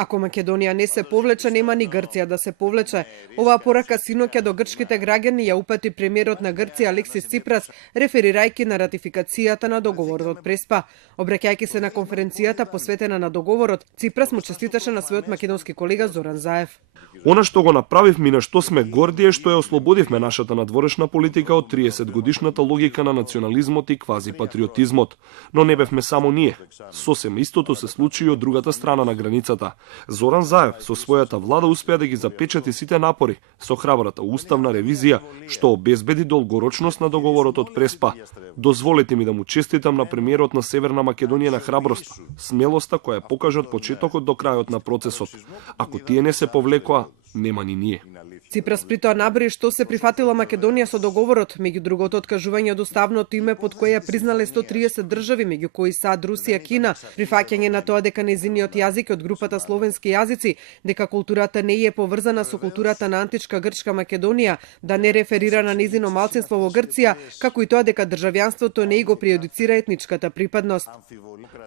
Ако Македонија не се повлече, нема ни Грција да се повлече. Оваа порака синоќа до грчките граѓани ја упати премиерот на Грција Алексис Ципрас, реферирајќи на ратификацијата на договорот од Преспа. Обраќајќи се на конференцијата посветена на договорот, Ципрас му честиташе на својот македонски колега Зоран Заев. Она што го направивме и на што сме горди е што ја ослободивме нашата надворешна политика од 30-годишната логика на национализмот и квазипатриотизмот. Но не бевме само ние. Сосем истото се случи и од другата страна на границата. Зоран Заев со својата влада успеа да ги запечати сите напори со храбрата уставна ревизија, што обезбеди долгорочност на договорот од Преспа. Дозволете ми да му честитам на премиерот на Северна Македонија на храброста, смелоста која ја покажа од почетокот до крајот на процесот. Ако тие не се повлекоа, нема ни ние. Ципрас при тоа набри што се прифатила Македонија со договорот, меѓу другото откажување од уставното име под кое ја признале 130 држави, меѓу кои САД, Русија, Кина, прифаќање на тоа дека нејзиниот јазик од групата словенски јазици, дека културата не е поврзана со културата на античка грчка Македонија, да не реферира на нејзино малцинство во Грција, како и тоа дека државјанството не го прејудицира етничката припадност.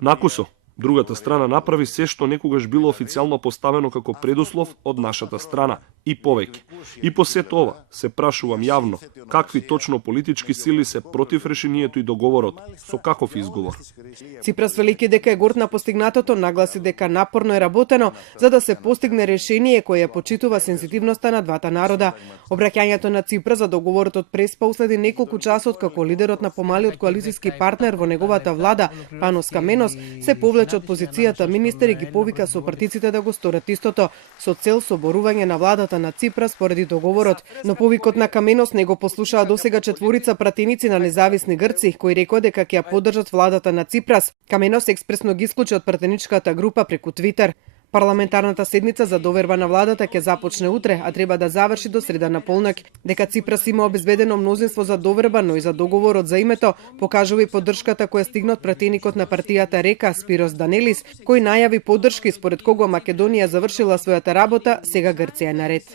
Накусо, другата страна направи се што некогаш било официјално поставено како предуслов од нашата страна и повеќе. И по сето ова се прашувам јавно, какви точно политички сили се против решението и договорот, со каков изговор. Ципрас велики дека е горд на постигнатото, нагласи дека напорно е работено за да се постигне решение кое ја почитува сензитивноста на двата народа. Обраќањето на Ципрас за договорот од Преспа уследи неколку часа откако лидерот на помалиот коалициски партнер во неговата влада, Панос Каменос, се повлече од позицијата министер и ги повика сопартиците да го сторат истото, со цел соборување на владата на Ципрас поради договорот. Но повикот на Каменос не го послушаа досега четворица пратеници на независни грци, кои рекоа дека ќе ја поддржат владата на Ципрас. Каменос експресно ги исклучи од пратеничката група преку Твитер. Парламентарната седница за доверба на владата ќе започне утре, а треба да заврши до среда на полнок. Дека Ципрас има обезбедено мнозинство за доверба, но и за договорот за името, покажува и поддршката која стигна од пратеникот на партијата Река Спирос Данелис, кој најави поддршки според кого Македонија завршила својата работа, сега Грција е наред.